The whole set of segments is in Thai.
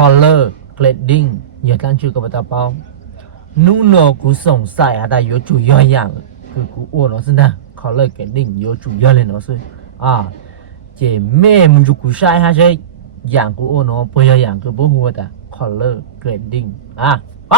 color grading 也单去个不打包努诺古松赛啊但有主要样คือกูอ้วน是那 color grading 有主要的是啊这咩มัน就กูใช้ฮะใช่อย่างกูอ้วน不要อย่างกู不หัวแต่ color grading อ่ะไป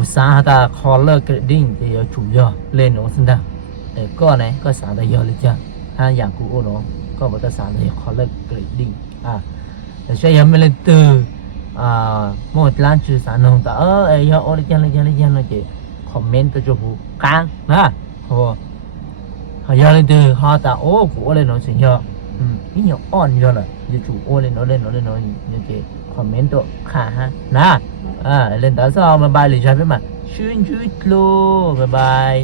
กูสาแต่ color grading จะ有主要เล่น是的ก็呢ก็สาแต่เยอะเลยจ้ะถ้าอย่างกูอ้วนก็บอกจะสาแต่ color grading แต่ใช่ยังไม่เล่นตื่นหมดร้านชื่อสารนงแต่ยอเลยจังเลยจีคอมเมนต์ตัวจูบกลางนะเขายอเลยตื่นเขาแต่โอ้กูอ้วนเลยน้องสิยอนี่ยออ่อนยอเลยจะจูอ้วนเลยน้องนี่จีคอมเมนต์ตัวขาฮะนะเล่นแต่ซ้อมมาบายเลยใช่ไหมมาชื่นโลบ๊ายบาย